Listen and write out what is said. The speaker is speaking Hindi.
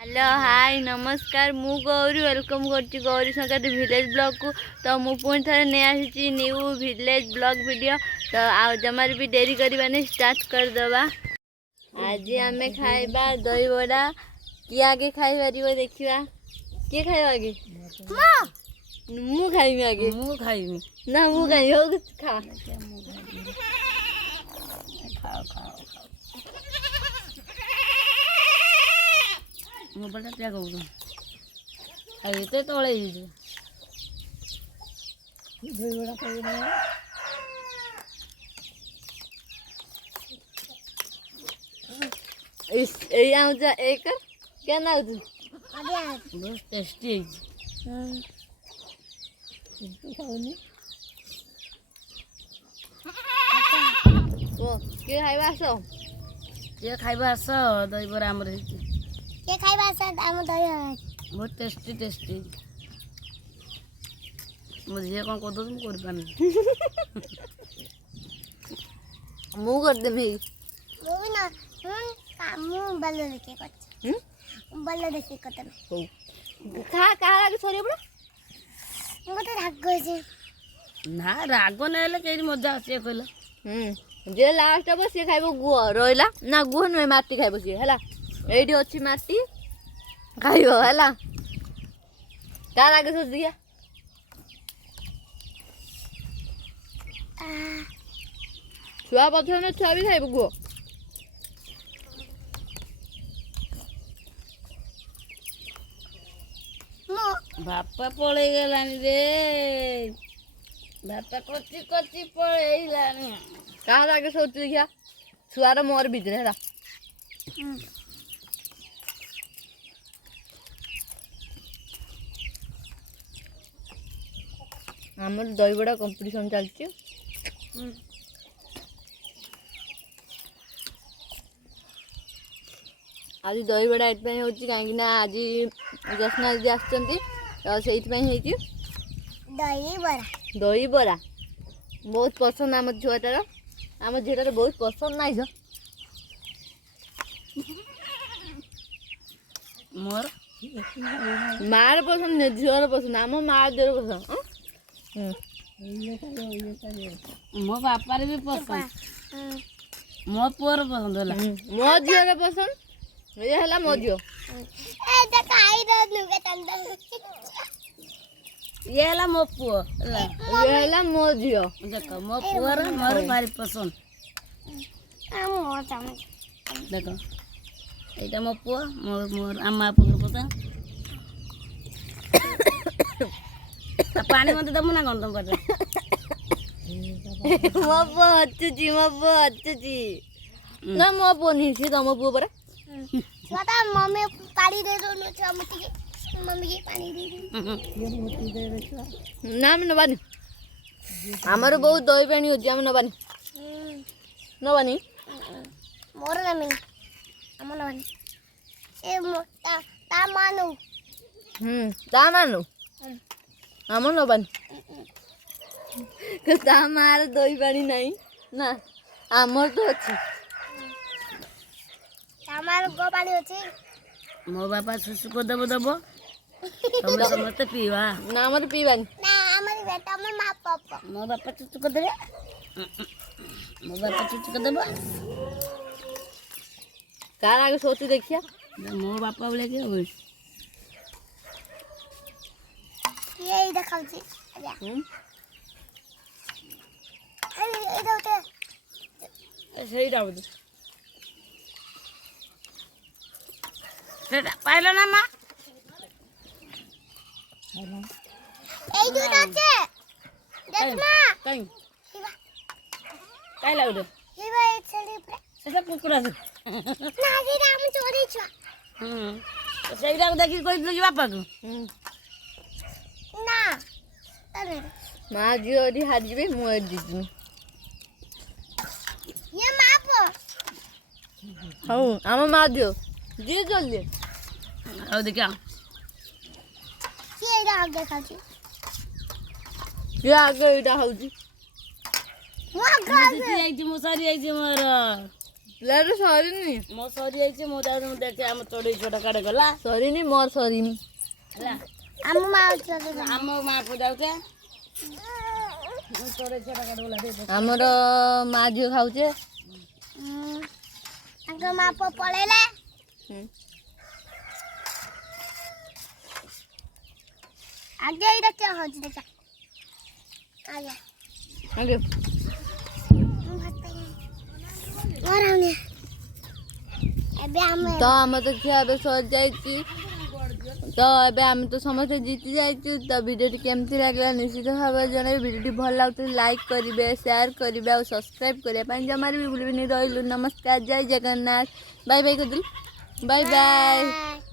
हेलो हाय नमस्कार मु गौरी वेलकम करची गौरी संगत विलेज ब्लॉग को। तो मु पुणी थे नहीं आसी न्यू विलेज ब्लॉग वीडियो। तो आ जमार भी डेरी करवाने स्टार्ट कर दबा। आज आम खाइबा दही बड़ा। किए आगे खाई पार देखा किए खाइ आगे मु खाइमी आगे मु खाइमी ना मु खाइ हो खा खाओ खाओ मोबाइल क्या कहूँ खाइते तले दहीबड़ा खाइए एक क्या ना बहुत टेस्टी किए खाइबा आस किए खाइबा आस दहीबड़ा आमर के खाइबा आस आम दही बहुत टेस्टी टेस्टी मो झील कौन कर दूँ कर पानी मु कर देमी मु भी ना मु बल्लो देखे करछ बल्लो देखे करते खा कहा लागे सरी बड़ा मते राग होजे ना राग ना कहीं मजा आसी कहला जे लास्ट हम सी खाइब गुह रहा ना गुह नुहे माटी खाइब सी है ये अच्छी माटी खाइब है क्या लगे सोच दिया छुआ पथर ना छुआ भी खाइब गुह बापा पड़े गलानी रे बापा कच्ची कच्ची पड़े क्या लगे सोच दिया छुआर मोर भितर है आम दहीबड़ा कंपिटिशन चलती आज दहीबड़ा ये कहीं आज जसना दीदी आसई दही बरा दही बरा बहुत पसंद आम छुआटार आम झीटार बहुत पसंद नाई झ मोर मार पसंद नहीं झीर पसंद आम मार देर पसंद मो बापार भी पसंद मो पुअर पसंद है मो झीर पसंद ये है मो झील ए देख आई द लुगे तंद ये है मो पुअ ये है मो झील देख मो पुअर मोर भारी पसंद आम चम देख এইটা মো পুଅ মোর আম্মা পুকুর পসন্দ পানি মধ্যে দেবো না গন্ধ পাতে ମୋ ପୁଅ ହଚୁଛି ନା ମୋ ପୁଅ ନୁହେଁ ସିଏ ତମ ପୁଅ ପରା छुआटा मम्मी पानी दे दो नो छुआ मुठी के मम्मी के पानी दे दे ନା ଆମେ ନବାନି ଆମର ବହୁତ ଦହି ପାଣି ଅଛି ଆମେ ନବାନି ନବାନି मोर नमी हम नबानी ए ता मानु ତା ମାନୁ ଆମ ନବାନି ତା ମାର ଦହି ପାଣି ନାହିଁ ନା ଆମର ତ ଅଛି हमार गो पानी अछि मो बापा सुसु को देबो देबो तुम समस्त पीवा ନା ଆମର ପିଇବାନି ना हमारी बेटा में मां पापा मो बापा सुसु को देबे मो बापा सुसु को देबो କାହାର ଆଗେ ସୋଚି ଦେଖିଆ मो बापा बोले के होई ये देखाउ छी अरे ए दोते ସେଇଟା ବୋଧେ ସେଟା ପାଇଲ ନା ମା ए दुटा छे देख मां କାଇଁ हिबा କାଇଁ ଲାଗୁde हिबा ए छली पर ସେଟା କୁକୁରା ना जी राम चोरी छुआ ସେଇଟାକୁ ଦେଖିକି କହିଥିଲୁ କି ବାପାକୁ ना तने ମା ଝିଅ ଏଠି ହାରିଯିବେ ମୁଁ ଏଠି ଜିତିବି ये मां पो ହଉ ଆମ ମା ଝିଅ ଯିଏ ଜଲ୍ଦି ଆଉ ଦେଖିଆ ये आगे देखाउ छी ସିଏ ଆଗେ ଏଇଟା ହଉଛି ମୁଁ ଆଗ ଜିତି ଯାଇଛି ମୁଁ ସରି ଯାଇଛି ମୋର ଲାଇଟ୍ ସରିନି ମୋ ସରିଯାଇଛି ମୁଁ ଯାଉଛି ଦେଖେ ଆମ ଚଢ଼େଇ ଛୁଆଟା କାଡ଼େ ଗଲା ସରିନି ମୋର ସରିନି ହେଲା ଆମ ମା ଆମ ମା କୁ ଯାଉଛେ ଚଢ଼େଇ ଛୁଆଟା କାଡ଼େ ଗଲା ଆମର ମା ଝିଅ ଖାଉଛେ ତାଙ୍କ ମା ପଳେଇଲେ ଆगे ଏଇଟା ଚା ହଉଛି ଦେଖା ଆଜ୍ଞା ଆଜ୍ଞା ଏବେ ଆମେ ତ ଆମର ତ ଖିଆ ଏବେ ସରିଯାଇଛି ତ ଏବେ ଆମେ ତ ସମସ୍ତେ ଜିତି ଯାଇଛୁ ତ ଭିଡ଼ିଓଟି କେମିତି ଲାଗିଲା ନିଶ୍ଚିତ ଭାବରେ ଜଣାଇବେ ଭିଡ଼ିଓଟି ଭଲ ଲାଗୁଥିଲେ ଲାଇକ୍ କରିବେ ସେୟାର କରିବେ ଆଉ ସବସ୍କ୍ରାଇବ୍ କରିବା ପାଇଁ ଜମାରୁ ବି ଭୁଲିବେନି ରହିଲୁ ନମସ୍କାର ଜୟ ଜଗନ୍ନାଥ ବାଇ ବାଇ କରିଦେଲୁ ବାଇ ବାଇ